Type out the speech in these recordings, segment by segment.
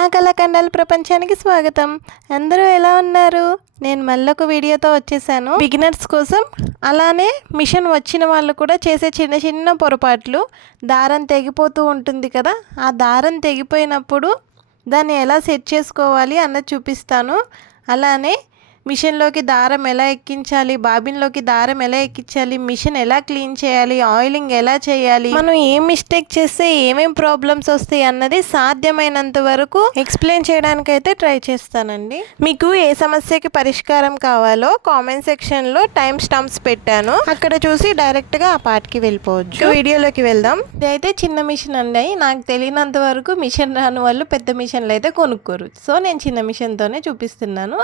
నా కళాఖండాల ప్రపంచానికి స్వాగతం. అందరూ ఎలా ఉన్నారు? నేను మళ్ళొక వీడియోతో వచ్చేసాను. బిగినర్స్ కోసం, అలానే మిషన్ వచ్చిన వాళ్ళు కూడా చేసే చిన్న చిన్న పొరపాట్లు. దారం తెగిపోతూ ఉంటుంది కదా, ఆ దారం తెగిపోయినప్పుడు దాన్ని ఎలా సెట్ చేసుకోవాలి అన్నది చూపిస్తాను. అలానే మిషన్లోకి దారం ఎలా ఎక్కించాలి, బాబిన్లోకి దారం ఎలా ఎక్కించాలి, మిషన్ ఎలా క్లీన్ చేయాలి, ఆయిలింగ్ ఎలా చేయాలి, మనం ఏం మిస్టేక్ చేస్తే ఏమేం ప్రాబ్లమ్స్ వస్తాయి అన్నది సాధ్యమైనంత వరకు ఎక్స్ప్లెయిన్ చేయడానికి అయితే ట్రై చేస్తానండి. మీకు ఏ సమస్యకి పరిష్కారం కావాలో కామెంట్ సెక్షన్లో టైం స్టాంప్స్ పెట్టాను, అక్కడ చూసి డైరెక్ట్గా ఆ పార్ట్కి వెళ్ళిపోవచ్చు. వీడియోలోకి వెళ్దాం. ఇదైతే చిన్న మిషన్ అండి. నాకు తెలియనంత వరకు మిషన్ రాని వాళ్ళు పెద్ద మిషన్లు అయితే కొనుక్కోరు. సో నేను చిన్న మిషన్తోనే చూపిస్తున్నాను.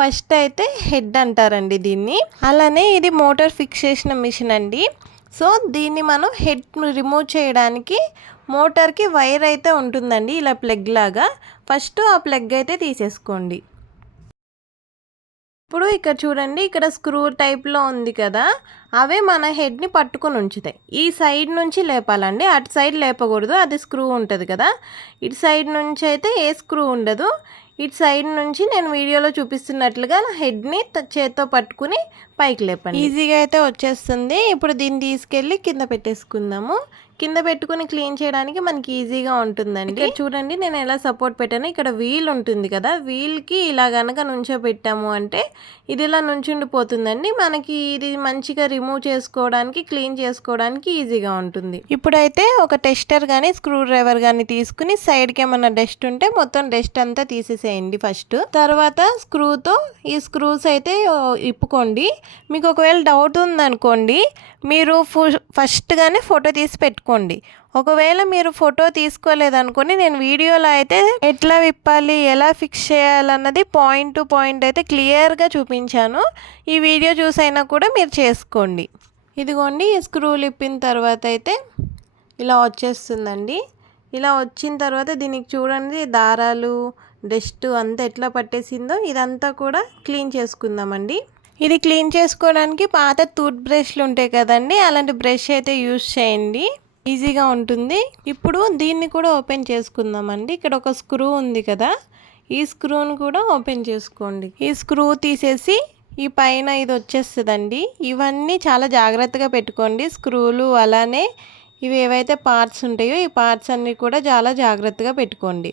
ఫస్ట్ అయితే హెడ్ అంటారండి దీన్ని. అలానే ఇది మోటార్ ఫిక్స్ చేసిన మిషన్ అండి. సో దీన్ని మనం హెడ్ రిమూవ్ చేయడానికి మోటార్కి వైర్ అయితే ఉంటుందండి, ఇలా ప్లగ్ లాగా. ఫస్ట్ ఆ ప్లగ్ అయితే తీసేసుకోండి. ఇప్పుడు ఇక్కడ చూడండి, ఇక్కడ స్క్రూ టైప్లో ఉంది కదా, అవే మన హెడ్ని పట్టుకొని ఉంచుతాయి. ఈ సైడ్ నుంచి లేపాలండి, అటు సైడ్ లేపకూడదు, అది స్క్రూ ఉంటుంది కదా. ఇటు సైడ్ నుంచి అయితే ఏ స్క్రూ ఉండదు. ఇటు సైడ్ నుంచి నేను వీడియోలో చూపిస్తున్నట్లుగా హెడ్ని చేత్తో పట్టుకుని పైకి లేపండి, ఈజీగా అయితే వచ్చేస్తుంది. ఇప్పుడు దీన్ని తీసుకెళ్ళి కింద పెట్టేసుకుందాము. కింద పెట్టుకుని క్లీన్ చేయడానికి మనకి ఈజీగా ఉంటుందండి. ఇక్కడ చూడండి నేను ఎలా సపోర్ట్ పెట్టాను. ఇక్కడ వీల్ ఉంటుంది కదా, వీల్కి ఇలా కనుక నుంచోబెట్టాము అంటే ఇది ఇలా నుంచుండిపోతుందండి. మనకి ఇది మంచిగా రిమూవ్ చేసుకోవడానికి, క్లీన్ చేసుకోవడానికి ఈజీగా ఉంటుంది. ఇప్పుడైతే ఒక టెస్టర్ కానీ స్క్రూ డ్రైవర్ కానీ తీసుకుని సైడ్కి ఏమన్నా డస్ట్ ఉంటే మొత్తం డస్ట్ అంతా తీసేసేయండి ఫస్ట్. తర్వాత స్క్రూతో ఈ స్క్రూస్ అయితే ఇప్పుకోండి. మీకు ఒకవేళ డౌట్ ఉందనుకోండి, మీరు ఫస్ట్గానే ఫోటో తీసి పెట్టుకోండి. ఒకవేళ మీరు ఫోటో తీసుకోలేదనుకోండి, నేను వీడియోలో అయితే ఎట్లా విప్పాలి, ఎలా ఫిక్స్ చేయాలన్నది పాయింట్ టు పాయింట్ అయితే క్లియర్గా చూపించాను. ఈ వీడియో చూసైనా కూడా మీరు చేసుకోండి. ఇదిగోండి, ఈ స్క్రూలు ఇప్పిన తర్వాత అయితే ఇలా వచ్చేస్తుందండి. ఇలా వచ్చిన తర్వాత దీనికి చూడండి దారాలు, డస్ట్ అంతా ఎట్లా పట్టేసిందో ఇదంతా కూడా క్లీన్ చేసుకుందామండి. ఇది క్లీన్ చేసుకోవడానికి పాత టూత్ బ్రష్లు ఉంటాయి కదండి, అలాంటి బ్రష్ అయితే యూజ్ చేయండి, ఈజీగా ఉంటుంది. ఇప్పుడు దీన్ని కూడా ఓపెన్ చేసుకుందామండి. ఇక్కడ ఒక స్క్రూ ఉంది కదా, ఈ స్క్రూను కూడా ఓపెన్ చేసుకోండి. ఈ స్క్రూ తీసేసి ఈ పైన ఇది వచ్చేస్తుందండి. ఇవన్నీ చాలా జాగ్రత్తగా పెట్టుకోండి స్క్రూలు. అలానే ఇవి ఏవైతే పార్ట్స్ ఉంటాయో ఈ పార్ట్స్ అన్నీ కూడా చాలా జాగ్రత్తగా పెట్టుకోండి.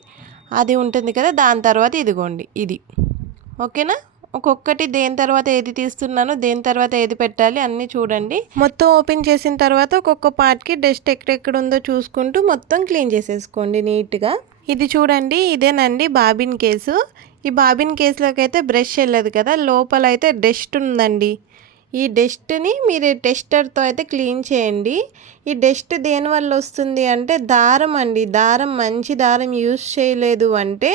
అది ఉంటుంది కదా, దాని తర్వాత ఇదిగోండి ఇది. ఓకేనా? ఒక్కొక్కటి దేని తర్వాత ఏది తీస్తున్నాను, దేని తర్వాత ఏది పెట్టాలి అన్నీ చూడండి. మొత్తం ఓపెన్ చేసిన తర్వాత ఒక్కొక్క పార్ట్కి డస్ట్ ఎక్కడెక్కడ ఉందో చూసుకుంటూ మొత్తం క్లీన్ చేసేసుకోండి నీట్గా. ఇది చూడండి, ఇదేనండి బాబిన్ కేసు. ఈ బాబిన్ కేసులోకి అయితే బ్రష్ వెళ్ళదు కదా, లోపల అయితే డస్ట్ ఉందండి. ఈ డస్ట్ని మీరు టెస్టర్తో అయితే క్లీన్ చేయండి. ఈ డస్ట్ దేనివల్ల వస్తుంది అంటే దారం అండి. దారం మంచి దారం యూజ్ చేయలేదు అంటే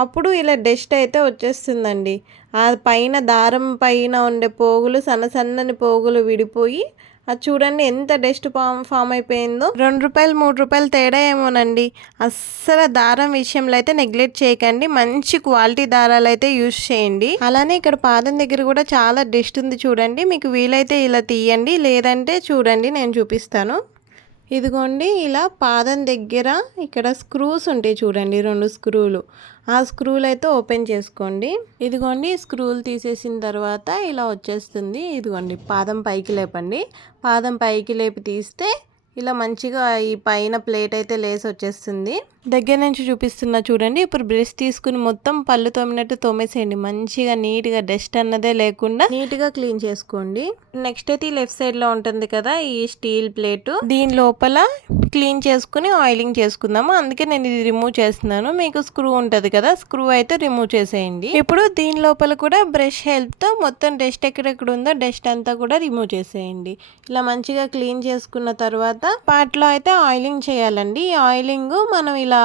అప్పుడు ఇలా డస్ట్ అయితే వచ్చేస్తుందండి. ఆ పైన దారం పైన ఉండే పోగులు, సన్నని పోగులు విడిపోయి అది చూడండి ఎంత డస్ట్ ఫామ్ అయిపోయిందో. ₹2 ₹3 తేడా ఏమోనండి. అస్సలు దారం విషయంలో అయితే నెగ్లెక్ట్ చేయకండి. మంచి క్వాలిటీ దారాలు అయితే యూజ్ చేయండి. అలానే ఇక్కడ పాదం దగ్గర కూడా చాలా డస్ట్ ఉంది చూడండి. మీకు వీలైతే ఇలా తీయండి, లేదంటే చూడండి నేను చూపిస్తాను. ఇదిగోండి, ఇలా పాదం దగ్గర ఇక్కడ స్క్రూస్ ఉంటాయి చూడండి, 2 స్క్రూలు. ఆ స్క్రూలు అయితే ఓపెన్ చేసుకోండి. ఇదిగోండి, స్క్రూలు తీసేసిన తర్వాత ఇలా వచ్చేస్తుంది. ఇదిగోండి, పాదం పైకి లేపండి. పాదం పైకి లేపి తీస్తే ఇలా మంచిగా ఈ పైన ప్లేట్ అయితే లేసి వచ్చేస్తుంది. దగ్గర నుంచి చూపిస్తున్నా చూడండి. ఇప్పుడు బ్రష్ తీసుకుని మొత్తం పళ్ళు తోమినట్టు తోమేసేయండి. మంచిగా నీట్గా డస్ట్ అన్నదే లేకుండా నీట్గా క్లీన్ చేసుకోండి. నెక్స్ట్ అయితే ఈ లెఫ్ట్ సైడ్లో ఉంటుంది కదా ఈ స్టీల్ ప్లేటు, దీని లోపల క్లీన్ చేసుకుని ఆయిలింగ్ చేసుకుందాము. అందుకే నేను ఇది రిమూవ్ చేస్తున్నాను. మీకు స్క్రూ ఉంటుంది కదా, స్క్రూ అయితే రిమూవ్ చేసేయండి. ఇప్పుడు దీని లోపల కూడా బ్రష్ హెల్ప్తో మొత్తం డస్ట్ ఎక్కడెక్కడ ఉందో డస్ట్ అంతా కూడా రిమూవ్ చేసేయండి. ఇలా మంచిగా క్లీన్ చేసుకున్న తర్వాత పార్ట్లో అయితే ఆయిలింగ్ చేయాలండి. ఈ ఆయిలింగ్ మనం ఇలా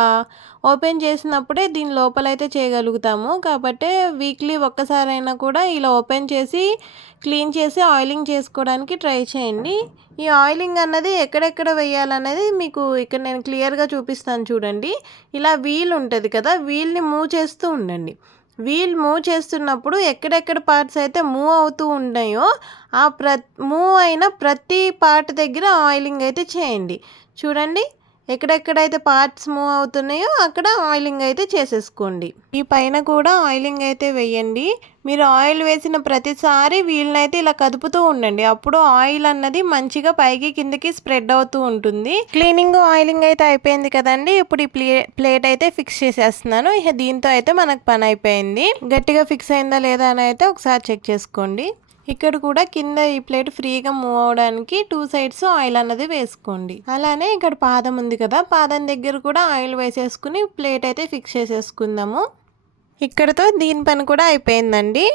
ఓపెన్ చేసినప్పుడే దీని లోపల అయితే చేయగలుగుతాము. కాబట్టి వీక్లీ ఒక్కసారైనా కూడా ఇలా ఓపెన్ చేసి క్లీన్ చేసి ఆయిలింగ్ చేసుకోవడానికి ట్రై చేయండి. ఈ ఆయిలింగ్ అన్నది ఎక్కడెక్కడ వేయాలనేది మీకు ఇక్కడ నేను క్లియర్గా చూపిస్తాను చూడండి. ఇలా వీల్ ఉంటుంది కదా, వీల్ని మూవ్ చేస్తూ ఉండండి. వీల్ మూవ్ చేస్తున్నప్పుడు ఎక్కడెక్కడ పార్ట్స్ అయితే మూవ్ అవుతూ ఉన్నాయో ఆ మూవ్ అయిన ప్రతి పార్ట్ దగ్గర ఆయిలింగ్ అయితే చేయండి. చూడండి, ఎక్కడెక్కడైతే పార్ట్స్ మూవ్ అవుతున్నాయో అక్కడ ఆయిలింగ్ అయితే చేసేసుకోండి. ఈ పైన కూడా ఆయిలింగ్ అయితే వేయండి. మీరు ఆయిల్ వేసిన ప్రతిసారి వీళ్ళనైతే ఇలా కదుపుతూ ఉండండి. అప్పుడు ఆయిల్ అన్నది మంచిగా పైకి కిందకి స్ప్రెడ్ అవుతూ ఉంటుంది. క్లీనింగ్ ఆయిలింగ్ అయితే అయిపోయింది కదండి. ఇప్పుడు ఈ ప్లేట్ అయితే ఫిక్స్ చేసేస్తున్నాను. ఇక దీంతో అయితే మనకు పని అయిపోయింది. గట్టిగా ఫిక్స్ అయిందా లేదా అని అయితే ఒకసారి చెక్ చేసుకోండి. ఇక్కడ కూడా కింద ఈ ప్లేట్ ఫ్రీగా మూవ్ అవడానికి 2 సైడ్స్ ఆయిల్ అన్నది వేసుకోండి. అలానే ఇక్కడ పాదం ఉంది కదా, పాదం దగ్గర కూడా ఆయిల్ వేసేసుకుని ప్లేట్ అయితే ఫిక్స్ చేసేసుకుందాము. ఇక్కడతో దీని పని కూడా అయిపోయిందండి.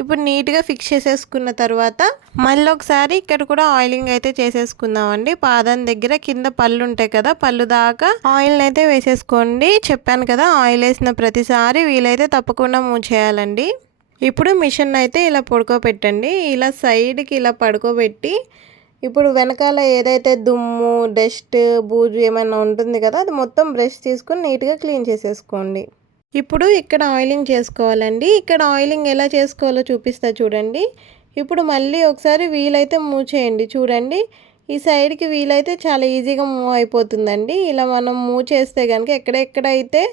ఇప్పుడు నీట్గా ఫిక్స్ చేసేసుకున్న తర్వాత మళ్ళీ ఒకసారి ఇక్కడ కూడా ఆయిలింగ్ అయితే చేసేసుకుందామండి. పాదం దగ్గర కింద పళ్ళు ఉంటాయి కదా, పళ్ళు దాకా ఆయిల్ అయితే వేసేసుకోండి. చెప్పాను కదా, ఆయిల్ వేసిన ప్రతిసారి వీలైతే తప్పకుండా మూవ్ చేయాలండి. ఇప్పుడు మిషన్ అయితే ఇలా పడుకోబెట్టండి. ఇలా సైడ్కి ఇలా పడుకోబెట్టి ఇప్పుడు వెనకాల ఏదైతే దుమ్ము, డస్ట్, బూజు ఏమైనా ఉంటుంది కదా, అది మొత్తం బ్రష్ తీసుకుని నీట్గా క్లీన్ చేసేసుకోండి. ఇప్పుడు ఇక్కడ ఆయిలింగ్ చేసుకోవాలండి. ఇక్కడ ఆయిలింగ్ ఎలా చేసుకోవాలో చూపిస్తా చూడండి. ఇప్పుడు మళ్ళీ ఒకసారి వీలైతే మూవ్ చేయండి. చూడండి, ఈ సైడ్కి వీలైతే చాలా ఈజీగా మూవ్ అయిపోతుందండి. ఇలా మనం మూవ్ చేస్తే కనుక ఎక్కడెక్కడైతే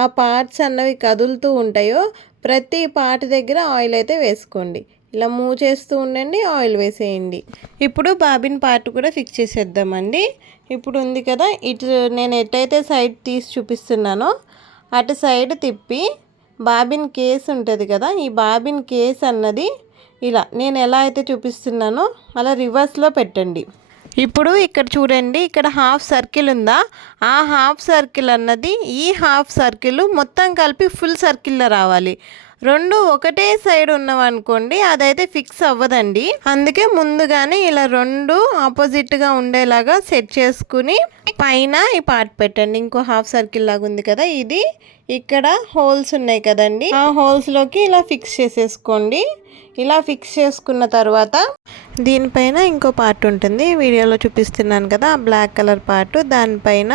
ఆ పార్ట్స్ అన్నవి కదులుతూ ఉంటాయో ప్రతి పార్ట్ దగ్గర ఆయిల్ అయితే వేసుకోండి. ఇలా మూవ్ చేస్తూ ఉండండి, ఆయిల్ వేసేయండి. ఇప్పుడు బాబిన్ పార్ట్ కూడా ఫిక్స్ చేసేద్దామండి. ఇప్పుడు ఉంది కదా, ఇటు నేను ఎట్టయితే సైడ్ తీసి చూపిస్తున్నానో అటు సైడ్ తిప్పి బాబిన్ కేస్ ఉంటుంది కదా, ఈ బాబిన్ కేస్ అన్నది ఇలా నేను ఎలా అయితే చూపిస్తున్నానో అలా రివర్స్లో పెట్టండి. ఇప్పుడు ఇక్కడ చూడండి, ఇక్కడ హాఫ్ సర్కిల్ ఉందా, ఆ హాఫ్ సర్కిల్ అన్నది ఈ హాఫ్ సర్కిల్ మొత్తం కలిపి ఫుల్ సర్కిల్లో రావాలి. రెండు ఒకటే సైడ్ ఉన్నామనుకోండి అదైతే ఫిక్స్ అవ్వదండి. అందుకే ముందుగానే ఇలా రెండు ఆపోజిట్గా ఉండేలాగా సెట్ చేసుకుని పైన ఈ పార్ట్ పెట్టండి. ఇంకో హాఫ్ సర్కిల్ లాగా ఉంది కదా, ఇది ఇక్కడ హోల్స్ ఉన్నాయి కదండి, ఆ హోల్స్లోకి ఇలా ఫిక్స్ చేసేసుకోండి. ఇలా ఫిక్స్ చేసుకున్న తర్వాత దీనిపైన ఇంకో పార్ట్ ఉంటుంది, వీడియోలో చూపిస్తున్నాను కదా, ఆ బ్లాక్ కలర్ పార్ట్ దానిపైన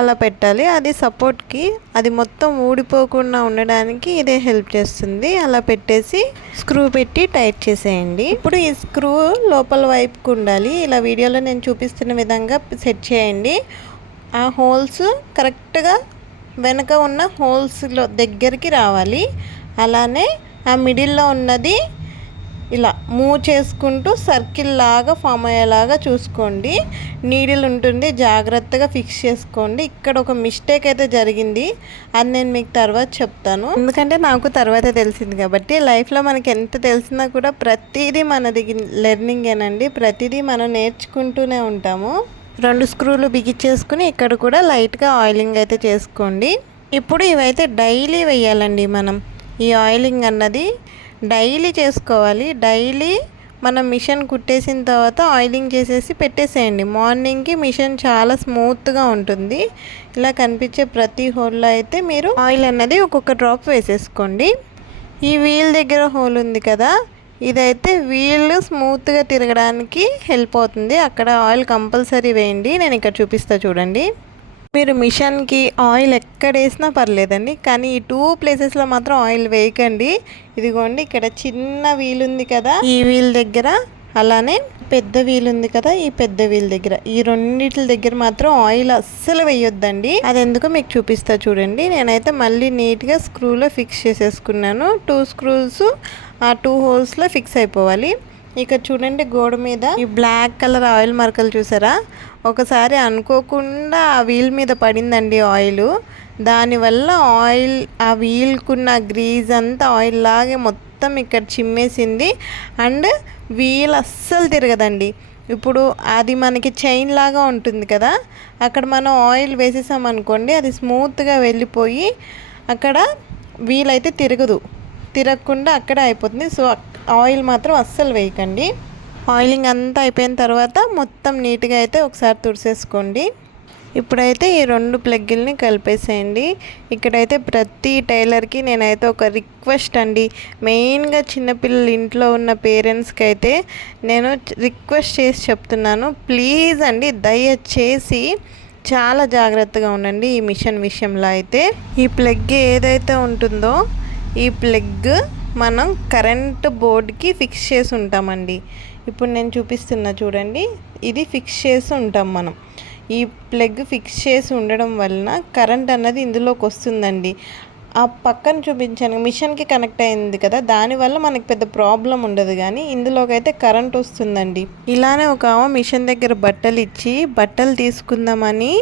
అలా పెట్టాలి. అది సపోర్ట్కి, అది మొత్తం ఊడిపోకుండా ఉండడానికి ఇదే హెల్ప్ చేస్తుంది. అలా పెట్టేసి స్క్రూ పెట్టి టైట్ చేసేయండి. ఇప్పుడు ఈ స్క్రూ లోపల వైపుకు ఉండాలి. ఇలా వీడియోలో నేను చూపిస్తున్న విధంగా సెట్ చేయండి. ఆ హోల్స్ కరెక్ట్గా వెనక ఉన్న హోల్స్లో దగ్గరికి రావాలి. అలానే ఆ మిడిల్లో ఉన్నది ఇలా మూవ్ చేసుకుంటూ సర్కిల్ లాగా ఫామ్ అయ్యేలాగా చూసుకోండి. నీడిల్ ఉంటుంది, జాగ్రత్తగా ఫిక్స్ చేసుకోండి. ఇక్కడ ఒక మిస్టేక్ అయితే జరిగింది, అది నేను మీకు తర్వాత చెప్తాను. ఎందుకంటే నాకు తర్వాత తెలిసింది కాబట్టి. లైఫ్లో మనకి ఎంత తెలిసినా కూడా ప్రతిదీ మనది లెర్నింగేనండి. ప్రతిదీ మనం నేర్చుకుంటూనే ఉంటాము. 2 స్క్రూలు బిగించేసుకుని ఇక్కడ కూడా లైట్గా ఆయిలింగ్ అయితే చేసుకోండి. ఇప్పుడు ఇవైతే డైలీ వేయాలండి. మనం ఈ ఆయిలింగ్ అన్నది డైలీ చేసుకోవాలి. డైలీ మనం మిషన్ కుట్టేసిన తర్వాత ఆయిలింగ్ చేసేసి పెట్టేసేయండి. మార్నింగ్కి మిషన్ చాలా స్మూత్గా ఉంటుంది. ఇలా కనిపించే ప్రతి హోల్లో అయితే మీరు ఆయిల్ అన్నది ఒక్కొక్క డ్రాప్ వేసేసుకోండి. ఈ వీల్ దగ్గర హోల్ ఉంది కదా, ఇదైతే వీల్ స్మూత్గా తిరగడానికి హెల్ప్ అవుతుంది. అక్కడ ఆయిల్ కంపల్సరీ వేయండి. నేను ఇక్కడ చూపిస్తా చూడండి. మీరు మిషన్కి ఆయిల్ ఎక్కడ వేసినా పర్లేదండి, కానీ ఈ 2 ప్లేసెస్లో మాత్రం ఆయిల్ వేయకండి. ఇదిగోండి, ఇక్కడ చిన్న వీల్ ఉంది కదా, ఈ వీల్ దగ్గర, అలానే పెద్ద వీల్ ఉంది కదా, ఈ పెద్ద వీల్ దగ్గర, ఈ రెండిట్ల దగ్గర మాత్రం ఆయిల్ అస్సలు వేయొద్దండి. అది ఎందుకో మీకు చూపిస్తా చూడండి. నేనైతే మళ్ళీ నీట్గా స్క్రూలో ఫిక్స్ చేసేసుకున్నాను. 2 స్క్రూస్ ఆ 2 హోల్స్లో ఫిక్స్ అయిపోవాలి. ఇక చూడండి, గోడ మీద ఈ బ్లాక్ కలర్ ఆయిల్ మరకలు చూసారా, ఒకసారి అనుకోకుండా ఆ వీల్ మీద పడిందండి ఆయిల్. దానివల్ల ఆయిల్ ఆ వీల్కున్న గ్రీజ్ అంతా ఆయిల్ లాగే మొత్తం ఇక్కడ చిమ్మేసింది. అండ్ వీల్ అస్సలు తిరగదండి. ఇప్పుడు అది మనకి చైన్ లాగా ఉంటుంది కదా, అక్కడ మనం ఆయిల్ వేసేసామనుకోండి అది స్మూత్గా వెళ్ళిపోయి అక్కడ వీల్ అయితే తిరగకుండా అక్కడే అయిపోతుంది. సో ఆయిల్ మాత్రం అస్సలు వేయకండి. ఆయిలింగ్ అంతా అయిపోయిన తర్వాత మొత్తం నీట్గా అయితే ఒకసారి తుడిసేసుకోండి. ఇప్పుడైతే ఈ 2 ప్లగ్గిల్ని కలిపేసేయండి. ఇక్కడైతే ప్రతి టైలర్కి నేనైతే ఒక రిక్వెస్ట్ అండి, మెయిన్గా చిన్నపిల్లలు ఇంట్లో ఉన్న పేరెంట్స్కి అయితే నేను రిక్వెస్ట్ చేసి చెప్తున్నాను. ప్లీజ్ అండి, దయచేసి చాలా జాగ్రత్తగా ఉండండి ఈ మిషన్ విషయంలో. అయితే ఈ ప్లగ్ ఏదైతే ఉంటుందో ఈ ప్లగ్ మనం కరెంట్ బోర్డ్కి ఫిక్స్ చేసి ఉంటామండి. ఇప్పుడు నేను చూపిస్తున్నా చూడండి, ఇది ఫిక్స్ చేసి ఉంటాం మనం. ఈ ప్లగ్ ఫిక్స్ చేసి ఉండడం వలన కరెంట్ అన్నది ఇందులోకి వస్తుందండి. ఆ పక్కన చూపించాను మిషన్కి కనెక్ట్ అయింది కదా, దానివల్ల మనకి పెద్ద ప్రాబ్లం ఉండదు, కానీ ఇందులోకి అయితే కరెంట్ వస్తుందండి. ఇలానే ఒక ఆమె మిషన్ దగ్గర బట్టలు ఇచ్చి బట్టలు తీసుకుందామని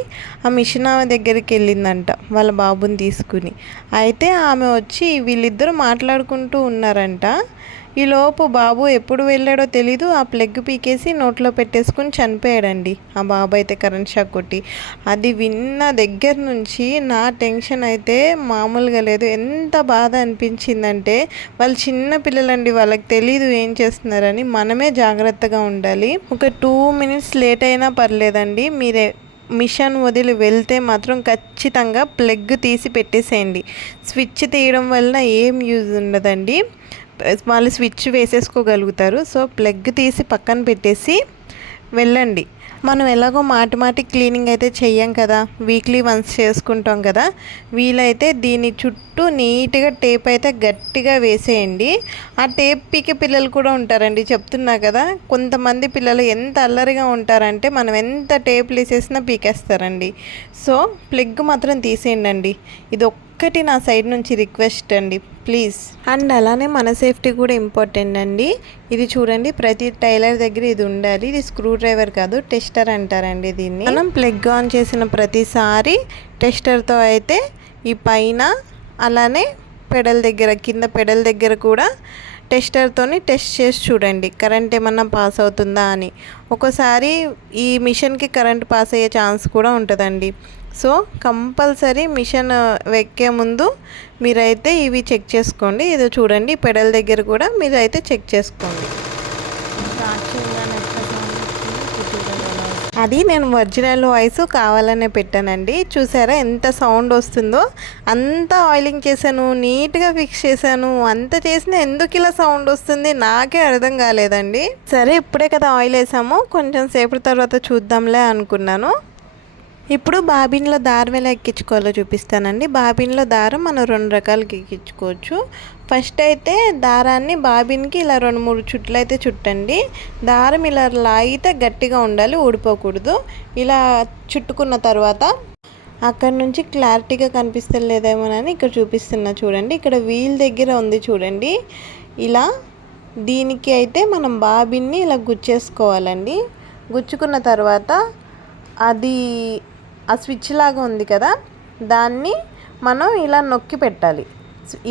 ఆ మిషన్ ఆమె దగ్గరికి వెళ్ళిందంట వాళ్ళ బాబుని తీసుకుని. అయితే ఆమె వచ్చి వీళ్ళిద్దరూ మాట్లాడుకుంటూ ఉన్నారంట. ఈలోపు బాబు ఎప్పుడు వెళ్ళాడో తెలీదు, ఆ ప్లగ్ పీకేసి నోట్లో పెట్టేసుకుని చనిపోయాడండి ఆ బాబు అయితే కరెంట్ షాక్ కొట్టి. అది విన్న దగ్గర నుంచి నా టెన్షన్ అయితే మామూలుగా లేదు. ఎంత బాధ అనిపించిందంటే, వాళ్ళు చిన్న పిల్లలండి, వాళ్ళకి తెలీదు ఏం చేస్తున్నారని. మనమే జాగ్రత్తగా ఉండాలి. ఒక 2 minutes లేట్ అయినా పర్లేదండి, మీరే మిషన్ వదిలి వెళ్తే మాత్రం ఖచ్చితంగా ప్లగ్ తీసి పెట్టేసేయండి. స్విచ్ తీయడం వలన ఏం యూజ్ ఉండదండి, వాళ్ళు స్విచ్ వేసేసుకోగలుగుతారు. సో ప్లగ్ తీసి పక్కన పెట్టేసి వెళ్ళండి. మనం ఎలాగో మాటి క్లీనింగ్ అయితే చెయ్యం కదా, వీక్లీ వన్స్ చేసుకుంటాం కదా, వీలైతే దీని చుట్టూ నీట్గా టేప్ అయితే గట్టిగా వేసేయండి. ఆ టేప్ పీకే పిల్లలు కూడా ఉంటారండి, చెప్తున్నా కదా. కొంతమంది పిల్లలు ఎంత అల్లరిగా ఉంటారంటే మనం ఎంత టేప్లు వేసేసినా పీకేస్తారండి. సో ప్లగ్ మాత్రం తీసేయండి. ఇది ఒక్కటి నా సైడ్ నుంచి రిక్వెస్ట్ అండి, ప్లీజ్. అండ్ అలానే మన సేఫ్టీ కూడా ఇంపార్టెంట్ అండి. ఇది చూడండి, ప్రతి టైలర్ దగ్గర ఇది ఉండాలి. ఇది స్క్రూ డ్రైవర్ కాదు, టెస్టర్ అంటారండి దీన్ని. మనం ప్లగ్ ఆన్ చేసిన ప్రతిసారి టెస్టర్తో అయితే ఈ పైన అలానే పెడల్ దగ్గర, కింద పెడల్ దగ్గర కూడా టెస్టర్తోని టెస్ట్ చేసి చూడండి కరెంట్ ఏమన్నా పాస్ అవుతుందా అని. ఒకసారి ఈ మిషన్కి కరెంట్ పాస్ అయ్యే ఛాన్స్ కూడా ఉంటుందండి. సో కంపల్సరీ మిషన్ ఎక్కే ముందు మీరైతే ఇవి చెక్ చేసుకోండి. ఇది చూడండి, పెడల్ దగ్గర కూడా మీరైతే చెక్ చేసుకోండి. అది నేను ఒరిజినల్ వాయిస్ కావాలనే పెట్టానండి. చూసారా ఎంత సౌండ్ వస్తుందో. అంతా ఆయిలింగ్ చేశాను, నీట్గా ఫిక్స్ చేశాను, అంత చేసినా ఎందుకు ఇలా సౌండ్ వస్తుంది నాకే అర్థం కాలేదండి. సరే ఇప్పుడే కదా ఆయిల్ వేసాము, కొంచెం సేపటి తర్వాత చూద్దాంలే అనుకున్నాను. ఇప్పుడు బాబిన్లో దారం ఎలా ఎక్కించుకోవాలో చూపిస్తానండి. బాబిన్లో దారం మనం 2 రకాలకి ఎక్కించుకోవచ్చు. ఫస్ట్ అయితే దారాన్ని బాబిన్కి ఇలా 2-3 చుట్లు అయితే చుట్టండి. దారం ఇలా లాగితే గట్టిగా ఉండాలి, ఊడిపోకూడదు. ఇలా చుట్టుకున్న తర్వాత అక్కడ నుంచి క్లారిటీగా కనిపిస్తలేదేమోనని ఇక్కడ చూపిస్తున్నా చూడండి. ఇక్కడ వీల్ దగ్గర ఉంది చూడండి. ఇలా దీనికి అయితే మనం బాబిన్ని ఇలా గుచ్చేసుకోవాలండి. గుచ్చుకున్న తర్వాత అది ఆ స్విచ్ లాగా ఉంది కదా, దాన్ని మనం ఇలా నొక్కి పెట్టాలి.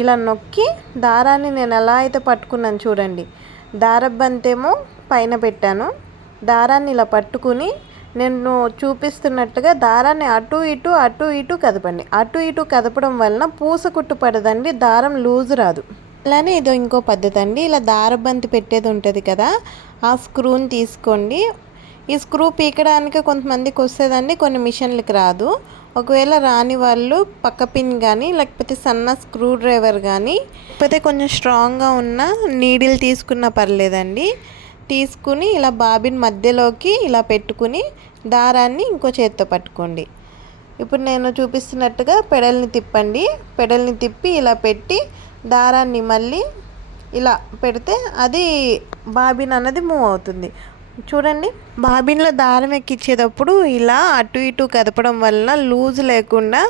ఇలా నొక్కి దారాన్ని నేను ఎలా అయితే పట్టుకున్నాను చూడండి, దారబంతేమో పైన పెట్టాను. దారాన్ని ఇలా పట్టుకుని నేను చూపిస్తున్నట్టుగా దారాన్ని అటు ఇటు కదపండి. అటు ఇటు కదపడం వలన పూస కుట్టు పడదండి, దారం లూజ్ రాదు. అలానే ఇదో ఇంకో పద్ధతి అండి. ఇలా దారబంతి పెట్టేది ఉంటుంది కదా, ఆ స్క్రూని తీసుకోండి. ఈ స్క్రూ పీకడానికి కొంతమందికి వస్తుందండి, కొన్ని మిషన్లకి రాదు. ఒకవేళ రాని వాళ్ళు పక్క పిన్ కానీ లేకపోతే సన్న స్క్రూ డ్రైవర్ కానీ లేకపోతే కొంచెం స్ట్రాంగ్గా ఉన్న నీడిల్ తీసుకున్నా పర్లేదండి. తీసుకుని ఇలా బాబిన్ మధ్యలోకి ఇలా పెట్టుకుని దారాన్ని ఇంకో చేత్తో పట్టుకోండి. ఇప్పుడు నేను చూపిస్తున్నట్టుగా పెడల్ని తిప్పండి. పెడల్ని తిప్పి ఇలా పెట్టి దారాన్ని మళ్ళీ ఇలా పెడితే అది బాబిన్ అన్నది మూవ్ అవుతుంది. చూడండి, బాబిన్లో దారం ఎక్కించేటప్పుడు ఇలా అటు ఇటు కదపడం వలన లూజ్ లేకుండా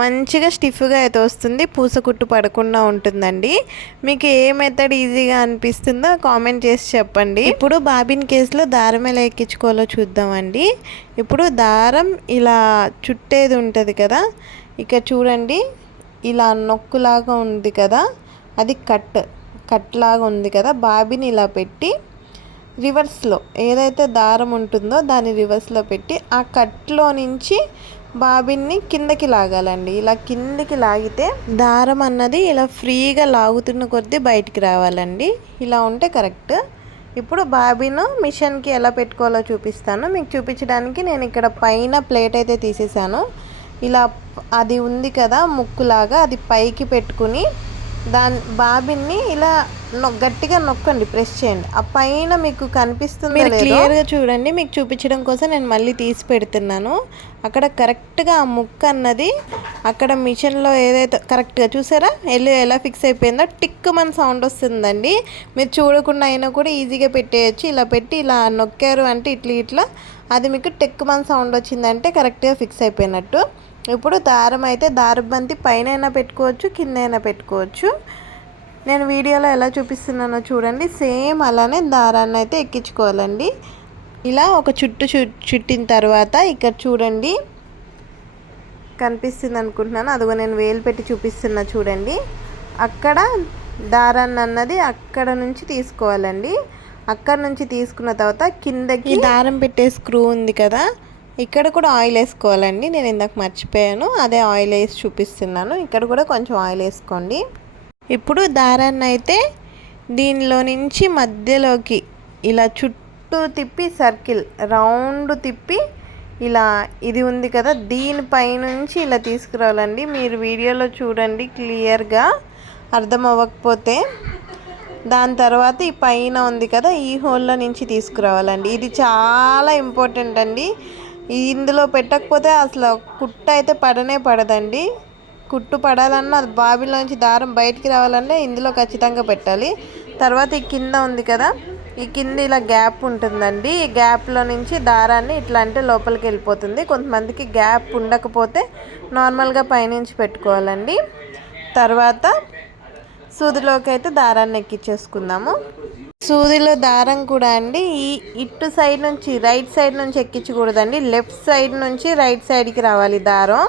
మంచిగా స్టిఫ్గా అయితే వస్తుంది, పూసకుట్టు పడకుండా ఉంటుందండి. మీకు ఏ మెథడ్ ఈజీగా అనిపిస్తుందో కామెంట్ చేసి చెప్పండి. ఇప్పుడు బాబిన్ కేసులో దారం ఎలా ఎక్కించుకోవాలో చూద్దామండి. ఇప్పుడు దారం ఇలా చుట్టేది ఉంటుంది కదా, ఇక చూడండి ఇలా నొక్కులాగా ఉంది కదా, అది కట్ లాగా ఉంది కదా. బాబిన్ ఇలా పెట్టి రివర్స్లో ఏదైతే దారం ఉంటుందో దాన్ని రివర్స్లో పెట్టి ఆ కట్లో నుంచి బాబిన్ని కిందకి లాగాలండి. ఇలా కిందకి లాగితే దారం అన్నది ఇలా ఫ్రీగా లాగుతున్న కొద్దీ బయటికి రావాలండి. ఇలా ఉంటే కరెక్ట్. ఇప్పుడు బాబిన్ మిషన్కి ఎలా పెట్టుకోవాలో చూపిస్తాను. మీకు చూపించడానికి నేను ఇక్కడ పైన ప్లేట్ అయితే తీసేసాను. ఇలా అది ఉంది కదా ముక్కులాగా, అది పైకి పెట్టుకుని బాబిన్ని ఇలా గట్టిగా నొక్కండి, ప్రెస్ చేయండి. ఆ పైన మీకు కనిపిస్తుంది క్లియర్గా చూడండి. మీకు చూపించడం కోసం నేను మళ్ళీ తీసి పెడుతున్నాను. అక్కడ కరెక్ట్గా ఆ ముక్క అన్నది అక్కడ మిషన్లో ఏదైతే కరెక్ట్గా చూసారా ఎలా ఫిక్స్ అయిపోయిందో టిక్ మన సౌండ్ వస్తుందండి. మీరు చూడకుండా అయినా కూడా ఈజీగా పెట్టేయచ్చు. ఇలా పెట్టి ఇలా నొక్కారు అంటే ఇట్లా అది మీకు టిక్ మన సౌండ్ వచ్చిందంటే కరెక్ట్గా ఫిక్స్ అయిపోయినట్టు. ఇప్పుడు దారం అయితే దారబంతి పైన పెట్టుకోవచ్చు, కింద అయినా పెట్టుకోవచ్చు. నేను వీడియోలో ఎలా చూపిస్తున్నానో చూడండి, సేమ్ అలానే దారాన్ని అయితే ఎక్కించుకోవాలండి. ఇలా ఒక చుట్టిన తర్వాత ఇక్కడ చూడండి కనిపిస్తుంది అనుకుంటున్నాను, అదిగో నేను వేలు పెట్టి చూపిస్తున్నా చూడండి. అక్కడ దారాన్ని అన్నది అక్కడ నుంచి తీసుకోవాలండి. అక్కడ నుంచి తీసుకున్న తర్వాత కిందకి దారం పెట్టే స్క్రూ ఉంది కదా, ఇక్కడ కూడా ఆయిల్ వేసుకోవాలండి. నేను ఇందాక మర్చిపోయాను, అదే ఆయిల్ వేసి చూపిస్తున్నాను. ఇక్కడ కూడా కొంచెం ఆయిల్ వేసుకోండి. ఇప్పుడు దారాన్ని అయితే దీనిలో నుంచి మధ్యలోకి ఇలా చుట్టూ తిప్పి సర్కిల్ రౌండ్ తిప్పి ఇలా ఇది ఉంది కదా దీనిపైనుంచి ఇలా తీసుకురావాలండి. మీరు వీడియోలో చూడండి క్లియర్గా, అర్థం అవ్వకపోతే. దాని తర్వాత ఈ పైన ఉంది కదా ఈ హోల్లో నుంచి తీసుకురావాలండి. ఇది చాలా ఇంపార్టెంట్ అండి. ఇందులో పెట్టకపోతే అసలు కుట్టు అయితే పడదండి. కుట్టు పడాలన్నా బాబిలోంచి దారం బయటికి రావాలన్నా ఇందులో ఖచ్చితంగా పెట్టాలి. తర్వాత ఈ కింద ఉంది కదా, ఈ కింద ఇలా గ్యాప్ ఉంటుందండి. ఈ గ్యాప్లో నుంచి దారాన్ని ఇట్లా అంటే లోపలికి వెళ్ళిపోతుంది. కొంతమందికి గ్యాప్ ఉండకపోతే నార్మల్గా పైనుంచి పెట్టుకోవాలండి. తర్వాత సూదిలోకి అయితే దారాన్ని ఎక్కించేసుకుందాము. సూదిలో దారం కూడా అండి ఇటు సైడ్ నుంచి రైట్ సైడ్ నుంచి ఎక్కించకూడదండి, లెఫ్ట్ సైడ్ నుంచి రైట్ సైడ్కి రావాలి దారం.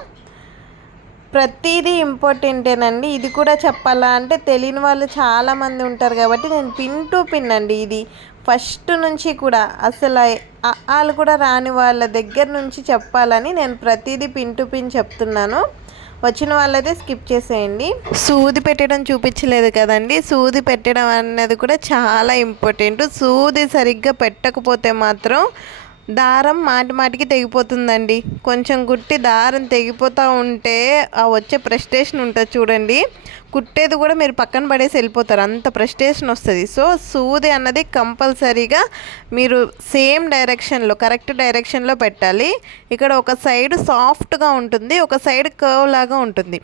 ప్రతిదీ ఇంపార్టెంటేనండి. ఇది కూడా చెప్పాలా అంటే తెలియని వాళ్ళు చాలామంది ఉంటారు కాబట్టి నేను పిన్ టు పిన్ అండి ఇది ఫస్ట్ నుంచి కూడా అసలు వాళ్ళు కూడా రాని వాళ్ళ దగ్గర నుంచి చెప్పాలని నేను ప్రతిదీ పిన్ టు పిన్ చెప్తున్నాను. వచ్చిన వాళ్ళైతే స్కిప్ చేసేయండి. సూది పెట్టడం చూపించలేదు కదండి, సూది పెట్టడం అనేది కూడా చాలా ఇంపార్టెంట్. సూది సరిగ్గా పెట్టకపోతే మాత్రం దారం మాటికి తెగిపోతుందండి. కొంచెం కుట్టి దారం తెగిపోతూ ఉంటే ఆ వచ్చే ఫ్రస్ట్రేషన్ ఉంటుంది చూడండి, కుట్టేది కూడా మీరు పక్కన పడేసి వెళ్ళిపోతారు, అంత ఫ్రస్ట్రేషన్ వస్తుంది. సో సూది అన్నది కంపల్సరీగా మీరు సేమ్ డైరెక్షన్లో కరెక్ట్ డైరెక్షన్లో పెట్టాలి. ఇక్కడ ఒక సైడ్ సాఫ్ట్గా ఉంటుంది, ఒక సైడ్ కర్వ్ లాగా ఉంటుంది.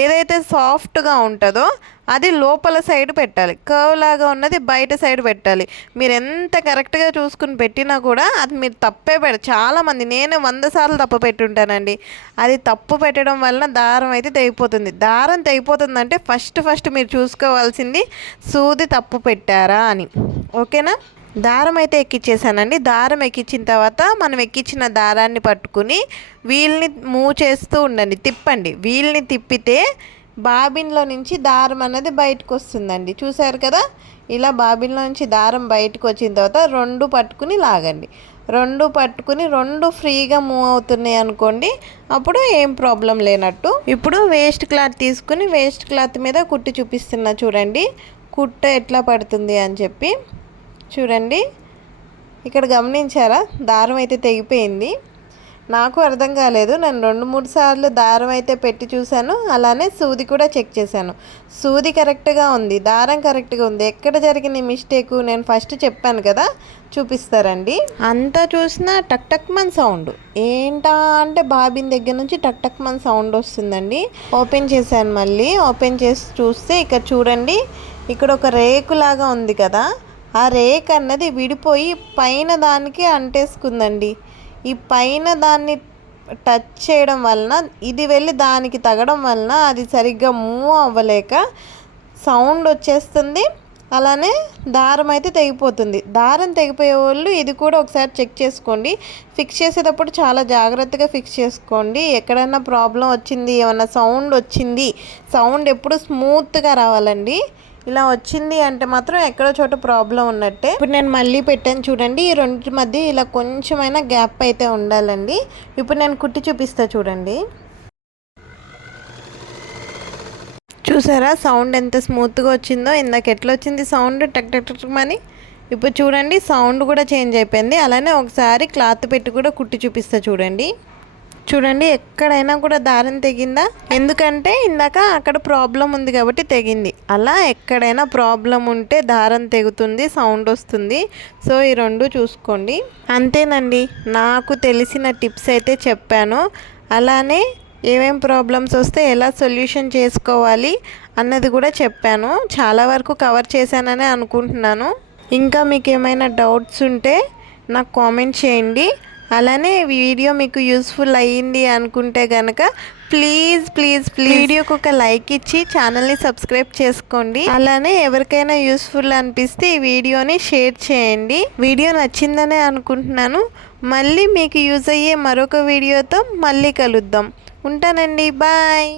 ఏదైతే సాఫ్ట్గా ఉంటుందో అది లోపల సైడ్ పెట్టాలి, కర్వ్ లాగా ఉన్నది బయట సైడ్ పెట్టాలి. మీరు ఎంత కరెక్ట్గా చూసుకుని పెట్టినా కూడా అది మీరు తప్పే చాలామంది, నేను 100 సార్లు తప్పు పెట్టుంటానండి. అది తప్పు పెట్టడం వలన దారం అయితే తెగిపోతుంది. దారం తెగిపోతుందంటే ఫస్ట్ మీరు చూసుకోవాల్సింది సూది తప్పు పెట్టారా అని. ఓకేనా? దారం అయితే ఎక్కించేసానండి. దారం ఎక్కించిన తర్వాత మనం ఎక్కించిన దారాన్ని పట్టుకుని వీల్ని మూవ్ చేస్తూ ఉండండి, తిప్పండి. వీల్ని తిప్పితే బాబిన్లో నుంచి దారం అనేది బయటకు వస్తుందండి. చూసారు కదా, ఇలా బాబిన్లో నుంచి దారం బయటకు వచ్చిన తర్వాత రెండు పట్టుకుని లాగండి. రెండు పట్టుకుని రెండు ఫ్రీగా మూవ్ అవుతున్నాయి అనుకోండి, అప్పుడు ఏం ప్రాబ్లం లేనట్టు. ఇప్పుడు వేస్ట్ క్లాత్ తీసుకుని వేస్ట్ క్లాత్ మీద కుట్టి చూపిస్తున్నా చూడండి, కుట్ట ఎట్లా పడుతుంది అని చెప్పి. చూడండి ఇక్కడ గమనించారా, దారం అయితే తెగిపోయింది. నాకు అర్థం కాలేదు, నేను 2-3 సార్లు దారం అయితే పెట్టి చూశాను, అలానే సూది కూడా చెక్ చేశాను. సూది కరెక్ట్గా ఉంది, దారం కరెక్ట్గా ఉంది. ఎక్కడ జరిగిన మిస్టేకు నేను ఫస్ట్ చెప్పాను కదా, చూపిస్తారండి. అంతా చూసినా టక్ మన్ సౌండ్ ఏంటా అంటే బాబిన్ దగ్గర నుంచి టక్ మన్ సౌండ్ వస్తుందండి. ఓపెన్ చేశాను, మళ్ళీ ఓపెన్ చేసి చూస్తే ఇక్కడ చూడండి, ఇక్కడ ఒక రేకులాగా ఉంది కదా, ఆ రేక్ అన్నది విడిపోయి పైన దానికి అంటేసుకుందండి. ఈ పైన దాన్ని టచ్ చేయడం వలన ఇది వెళ్ళి దానికి తగడం వలన అది సరిగ్గా మూవ్ అవ్వలేక సౌండ్ వచ్చేస్తుంది, అలానే దారం అయితే తెగిపోతుంది. దారం తెగిపోయే వాళ్ళు ఇది కూడా ఒకసారి చెక్ చేసుకోండి. ఫిక్స్ చేసేటప్పుడు చాలా జాగ్రత్తగా ఫిక్స్ చేసుకోండి. ఎక్కడైనా ప్రాబ్లం వచ్చింది, ఏమన్నా సౌండ్ వచ్చింది, సౌండ్ ఎప్పుడు స్మూత్గా రావాలండి. ఇలా వచ్చింది అంటే మాత్రం ఎక్కడో చోట ప్రాబ్లం ఉన్నట్టే. ఇప్పుడు నేను మళ్ళీ పెట్టాను చూడండి, ఈ రెండింటి మధ్య ఇలా కొంచెమైనా గ్యాప్ అయితే ఉండాలండి. ఇప్పుడు నేను కుట్టి చూపిస్తా చూడండి. చూసారా సౌండ్ ఎంత స్మూత్గా వచ్చిందో, ఇందాక ఎట్లా వచ్చింది సౌండ్ టక్ అని. ఇప్పుడు చూడండి సౌండ్ కూడా చేంజ్ అయిపోయింది. అలానే ఒకసారి క్లాత్ పెట్టి కూడా కుట్టి చూపిస్తా చూడండి. చూడండి ఎక్కడైనా కూడా దారం తెగిందా, ఎందుకంటే ఇందాక అక్కడ ప్రాబ్లం ఉంది కాబట్టి తెగింది. అలా ఎక్కడైనా ప్రాబ్లం ఉంటే దారం తెగుతుంది, సౌండ్ వస్తుంది. సో ఈ రెండు చూసుకోండి. అంతేనండి, నాకు తెలిసిన టిప్స్ అయితే చెప్పాను. అలానే ఏమేం ప్రాబ్లమ్స్ వస్తే ఎలా సొల్యూషన్ చేసుకోవాలి అన్నది కూడా చెప్పాను. చాలా వరకు కవర్ చేశాననే అనుకుంటున్నాను. ఇంకా మీకు ఏమైనా డౌట్స్ ఉంటే నాకు కామెంట్ చేయండి. అలానే వీడియో మీకు యూస్ఫుల్ అయ్యింది అనుకుంటే కనుక ప్లీజ్ వీడియోకి ఒక లైక్ ఇచ్చి ఛానల్ని సబ్స్క్రైబ్ చేసుకోండి. అలానే ఎవరికైనా యూస్ఫుల్ అనిపిస్తే ఈ వీడియోని షేర్ చేయండి. వీడియో నచ్చిందనే అనుకుంటున్నాను. మళ్ళీ మీకు యూజ్ అయ్యే మరొక వీడియోతో మళ్ళీ కలుద్దాం. ఉంటానండి, బాయ్.